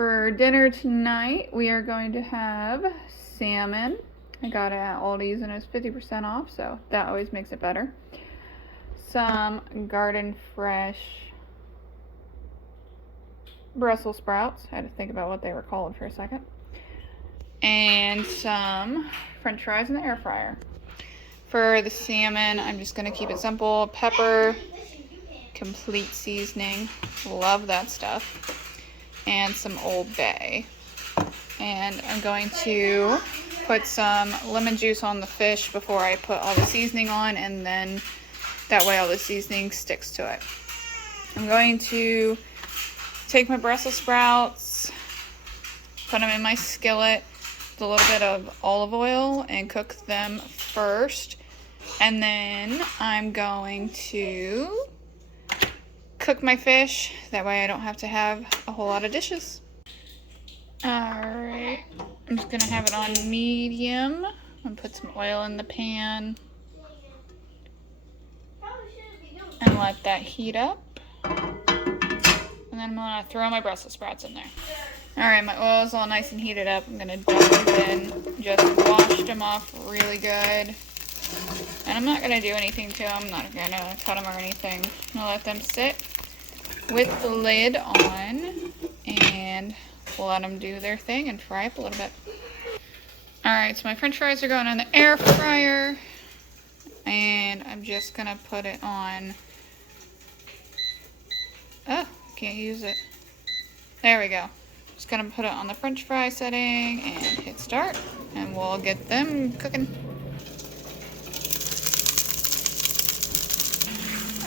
For dinner tonight, we are going to have salmon. I got it at Aldi's and it's 50% off, so that always makes it better. Some garden fresh Brussels sprouts. I had to think about what they were called for a second. And some French fries in the air fryer. For the salmon, I'm just going to keep it simple. Pepper, complete seasoning, love that stuff, and some Old Bay. And I'm going to put some lemon juice on the fish before I put all the seasoning on, and then that way all the seasoning sticks to it. I'm going to take my Brussels sprouts, put them in my skillet with a little bit of olive oil and cook them first. And then I'm going to cook my fish. That way I don't have to have a whole lot of dishes. Alright, I'm just going to have it on medium. I'm going to put some oil in the pan and let that heat up. And then I'm going to throw my Brussels sprouts in there. Alright, my oil is all nice and heated up. I'm going to dump them in. Just washed them off really good. And I'm not going to do anything to them. I'm not going to cut them or anything. I'm going to let them sit with the lid on and let them do their thing and fry up a little bit. Alright, so my French fries are going in the air fryer. And I'm just going to put it on. Oh, can't use it. There we go. Just going to put it on the French fry setting and hit start. And we'll get them cooking.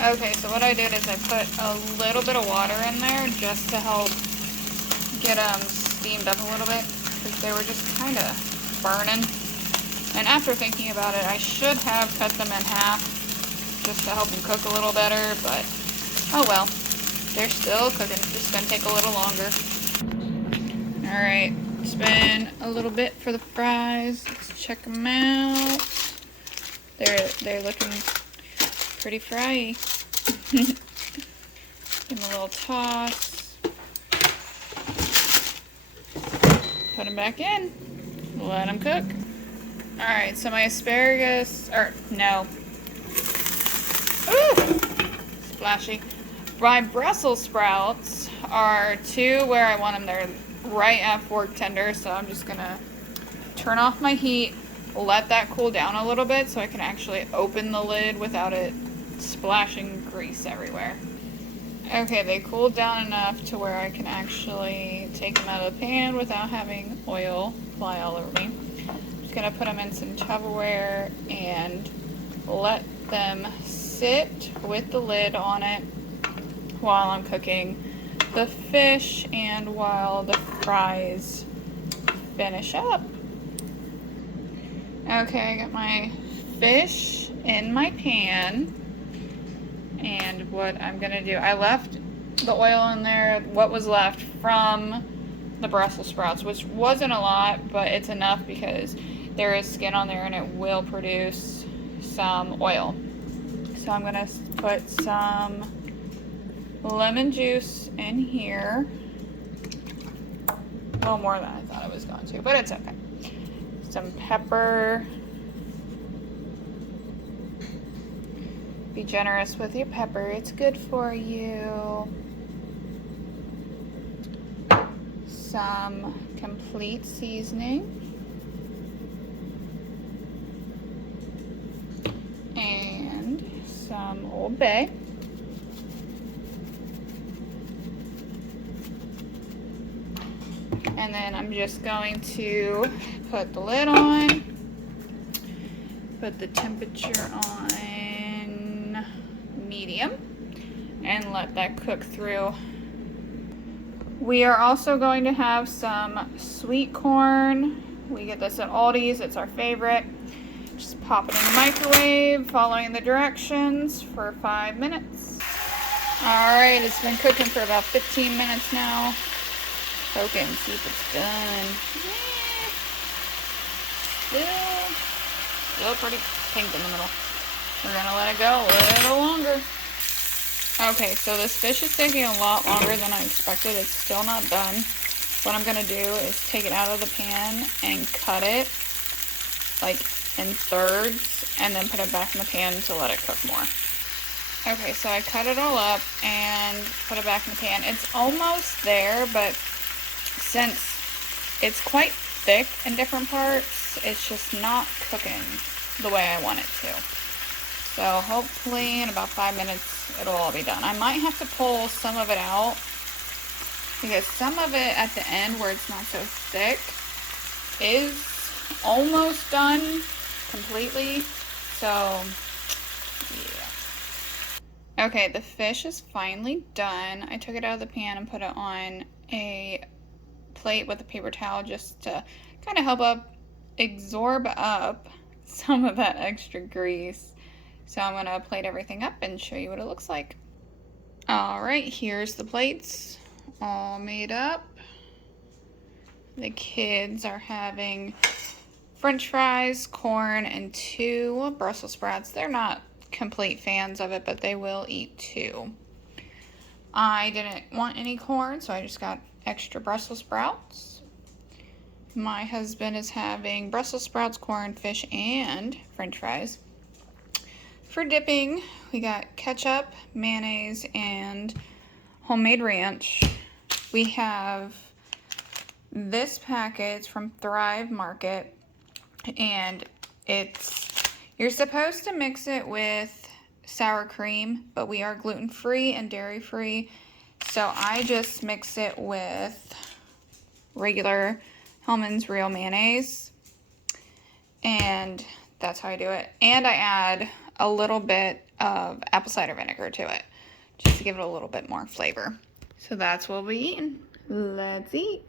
Okay, so what I did is I put a little bit of water in there just to help get them steamed up a little bit, because they were just kind of burning. And after thinking about it, I should have cut them in half just to help them cook a little better, but oh well. They're still cooking. It's just going to take a little longer. Alright, it's been a little bit for the fries. Let's check them out. They're looking pretty fry-y. Give them a little toss. Put them back in. Let them cook. Alright, so my asparagus, no. Ooh! Splashy. My Brussels sprouts are to where I want them. They're right at fork tender, so I'm just gonna turn off my heat, let that cool down a little bit so I can actually open the lid without it splashing grease everywhere. Okay, they cooled down enough to where I can actually take them out of the pan without having oil fly all over me. I'm just gonna put them in some Tupperware and let them sit with the lid on it while I'm cooking the fish and while the fries finish up. Okay, I got my fish in my pan. And what I'm going to do, I left the oil in there, what was left from the Brussels sprouts, which wasn't a lot, but it's enough because there is skin on there and it will produce some oil. So I'm going to put some lemon juice in here. A little more than I thought I was going to, but it's okay. Some pepper. Be generous with your pepper, it's good for you. Some complete seasoning. And some Old Bay. And then I'm just going to put the lid on, put the temperature on medium, and let that cook through. We are also going to have some sweet corn. We get this at Aldi's, it's our favorite. Just pop it in the microwave, following the directions for 5 minutes. Alright, it's been cooking for about 15 minutes now. Poke it and see if it's done. Still pretty pink in the middle. We're gonna let it go a little longer. Okay, so this fish is taking a lot longer than I expected. It's still not done. what I'm gonna do is take it out of the pan and cut it like in thirds and then put it back in the pan to let it cook more. Okay, so I cut it all up and put it back in the pan. It's almost there, but since it's quite thick in different parts, it's just not cooking the way I want it to. So hopefully in about 5 minutes it'll all be done. I might have to pull some of it out because some of it at the end where it's not so thick is almost done completely. So yeah. Okay, the fish is finally done. I took it out of the pan and put it on a plate with a paper towel just to kind of help absorb up some of that extra grease. So I'm gonna plate everything up and show you what it looks like. All right, here's the plates all made up. The kids are having French fries, corn, and 2 Brussels sprouts. They're not complete fans of it, but they will eat 2. I didn't want any corn, so I just got extra Brussels sprouts. My husband is having Brussels sprouts, corn, fish, and French fries. For dipping, we got ketchup, mayonnaise, and homemade ranch. We have this packet. It's from Thrive Market, and you're supposed to mix it with sour cream, but we are gluten-free and dairy-free, so I just mix it with regular Hellmann's Real mayonnaise, and that's how I do it. And I add a little bit of apple cider vinegar to it just to give it a little bit more flavor. So that's what we'll be eating. Let's eat.